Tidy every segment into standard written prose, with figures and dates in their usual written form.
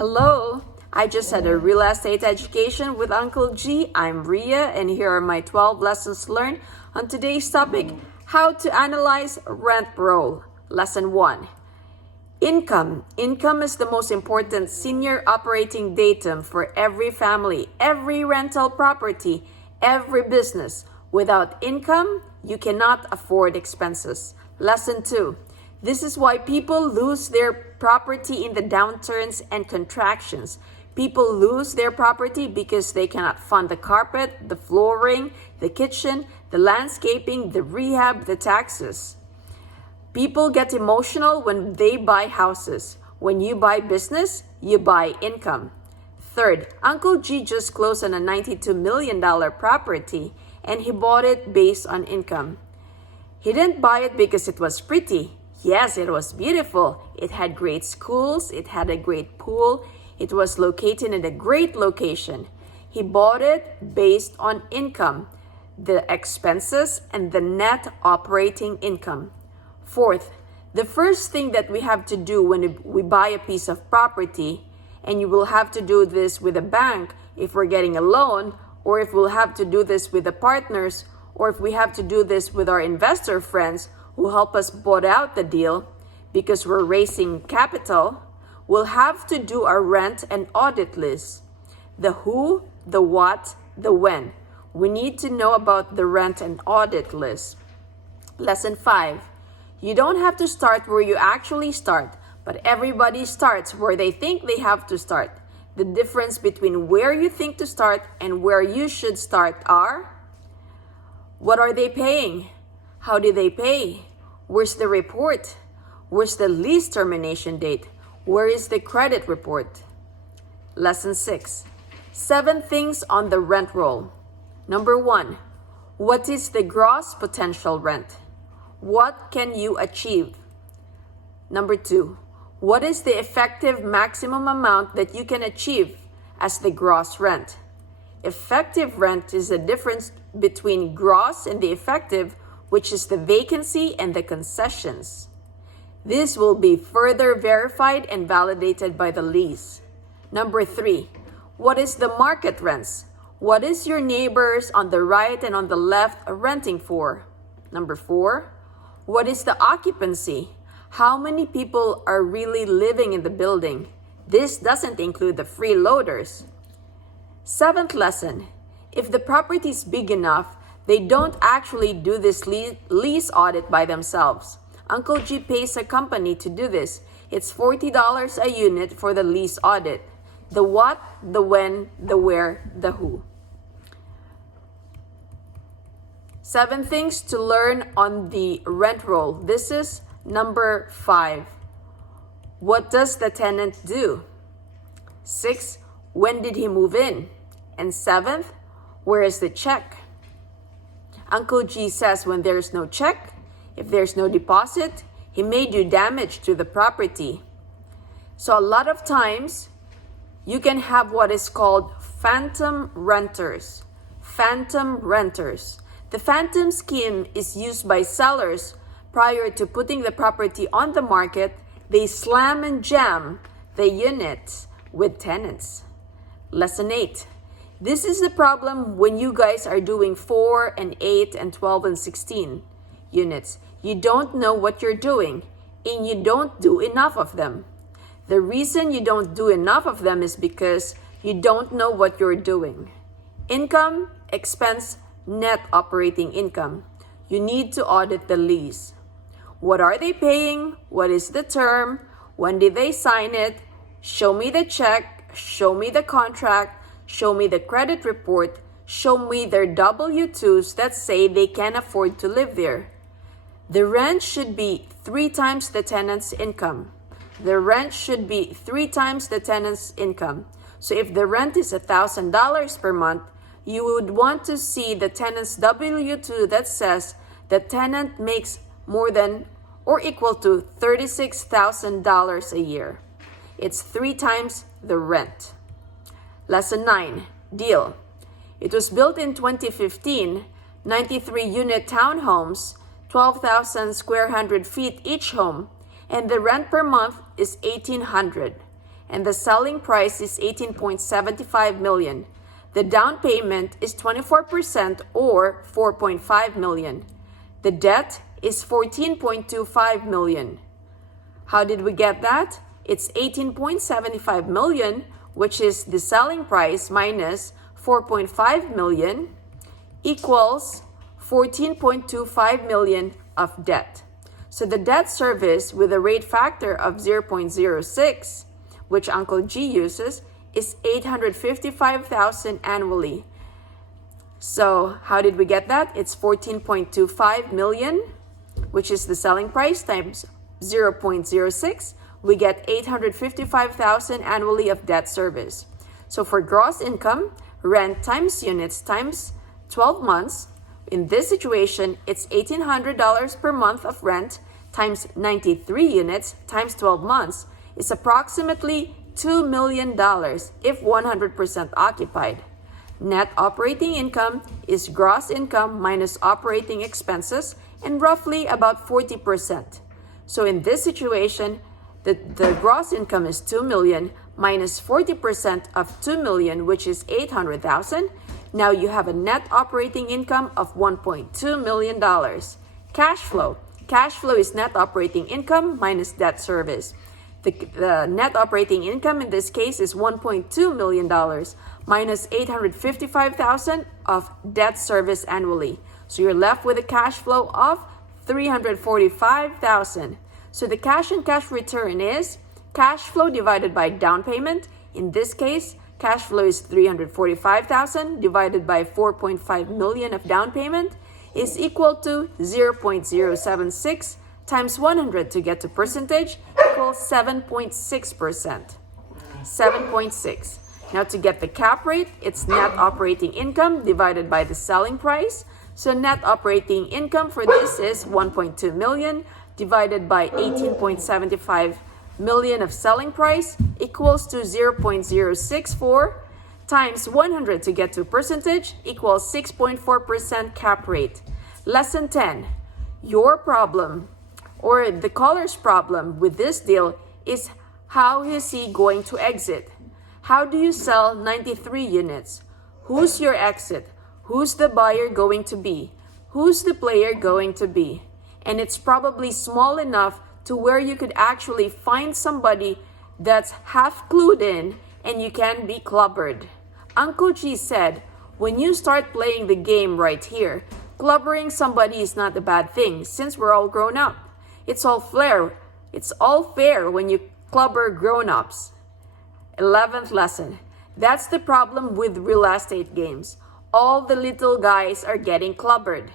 Hello, I just had a real estate education with Uncle G. I'm Ria, and here are my 12 lessons learned on today's topic, how to analyze rent roll. Lesson 1. Income. Income is the most important senior operating datum for every family, every rental property, every business. Without income, you cannot afford expenses. Lesson 2. This is why people lose their property in the downturns and contractions. People lose their property because they cannot fund the carpet, the flooring, the kitchen, the landscaping, the rehab, the taxes. People get emotional when they buy houses. When you buy business, you buy income. Third, Uncle G just closed on a $92 million property and he bought it based on income. He didn't buy it because it was pretty. Yes, it was beautiful. It had great schools. It had a great pool. It was located in a great location. He bought it based on income, the expenses, and the net operating income. Fourth, the first thing that we have to do when we buy a piece of property, and you will have to do this with a bank if we're getting a loan, or if we'll have to do this with the partners, or if we have to do this with our investor friends who help us bought out the deal because we're raising capital, we'll have to do a rent and audit list. The who, the what, the when. We need to know about the rent and audit list. Lesson 5. You don't have to start where you actually start, but everybody starts where they think they have to start. The difference between where you think to start and where you should start are: what are they paying? How do they pay? Where's the report? Where's the lease termination date? Where is the credit report? Lesson 6. 7 things on the rent roll. Number 1. What is the gross potential rent? What can you achieve? Number 2. What is the effective maximum amount that you can achieve as the gross rent? Effective rent is the difference between gross and the effective, which is the vacancy and the concessions. This will be further verified and validated by the lease. Number 3, what is the market rents? What is your neighbors on the right and on the left renting for? Number 4, what is the occupancy? How many people are really living in the building? This doesn't include the freeloaders. 7th lesson, if the property is big enough, they don't actually do this lease audit by themselves. Uncle G pays a company to do this. It's $40 a unit for the lease audit. The what, the when, the where, the who. 7 things to learn on the rent roll. This is number 5. What does the tenant do? 6. When did he move in? And 7th, where is the check? Uncle G says when there's no check, if there's no deposit, he may do damage to the property. So a lot of times, you can have what is called phantom renters. Phantom renters. The phantom scheme is used by sellers prior to putting the property on the market. They slam and jam the units with tenants. Lesson 8. This is the problem when you guys are doing 4 and 8 and 12 and 16 units. You don't know what you're doing and you don't do enough of them. The reason you don't do enough of them is because you don't know what you're doing. Income, expense, net operating income. You need to audit the lease. What are they paying? What is the term? When did they sign it? Show me the check. Show me the contract. Show me the credit report. Show me their W-2s that say they can afford to live there. The rent should be 3 times the tenant's income. The rent should be 3 times the tenant's income. So if the rent is $1,000 per month, you would want to see the tenant's W-2 that says the tenant makes more than or equal to $36,000 a year. It's 3 times the rent. Lesson 9, deal. It was built in 2015, 93-unit townhomes, 12,000 square hundred feet each home, and the rent per month is $1,800. and the selling price is 18.75 million. The down payment is 24% or 4.5 million. The debt is 14.25 million. How did we get that? It's 18.75 million, which is the selling price, minus 4.5 million equals 14.25 million of debt. So the debt service with a rate factor of 0.06, which Uncle G uses, is 855,000 annually. So how did we get that? It's 14.25 million, which is the selling price, times 0.06. We get 855,000 annually of debt service. So for gross income, rent times units times 12 months, in this situation, it's $1,800 per month of rent times 93 units times 12 months. It's approximately $2 million if 100% occupied. Net operating income is gross income minus operating expenses, and roughly about 40%. So in this situation, the gross income is 2 million minus 40% of 2 million, which is 800,000. Now you have a net operating income of $1.2 million. Cash flow. Cash flow is net operating income minus debt service. The net operating income in this case is $1.2 million minus 855,000 of debt service annually. So you're left with a cash flow of 345,000. So the cash and cash return is cash flow divided by down payment. In this case, cash flow is 345,000 divided by 4.5 million of down payment is equal to 0.076 times 100 to get to percentage equals 7.6%. 7.6. Now to get the cap rate, it's net operating income divided by the selling price. So net operating income for this is 1.2 million divided by 18.75 million of selling price equals to 0.064 times 100 to get to percentage equals 6.4% cap rate. Lesson 10. Your problem, or the caller's problem with this deal, is how is he going to exit? How do you sell 93 units? Who's your exit? Who's the buyer going to be? Who's the player going to be? And it's probably small enough to where you could actually find somebody that's half clued in and you can be clubbered. Uncle G said, when you start playing the game right here, clubbering somebody is not a bad thing since we're all grown up. It's all fair when you clubber grown-ups. 11th lesson. That's the problem with real estate games. All the little guys are getting clubbered.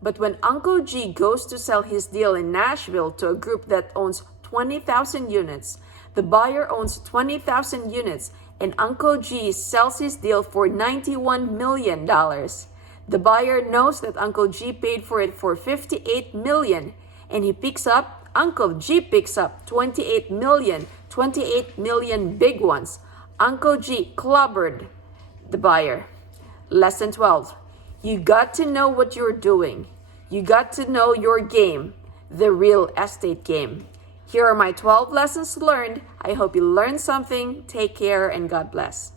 But when Uncle G goes to sell his deal in Nashville to a group that owns 20,000 units, the buyer owns 20,000 units, and Uncle G sells his deal for $91 million. The buyer knows that Uncle G paid for it for $58 million, and Uncle G picks up 28 million big ones. Uncle G clubbered the buyer. Lesson 12. You got to know what you're doing. You got to know your game, the real estate game. Here are my 12 lessons learned. I hope you learned something. Take care and God bless.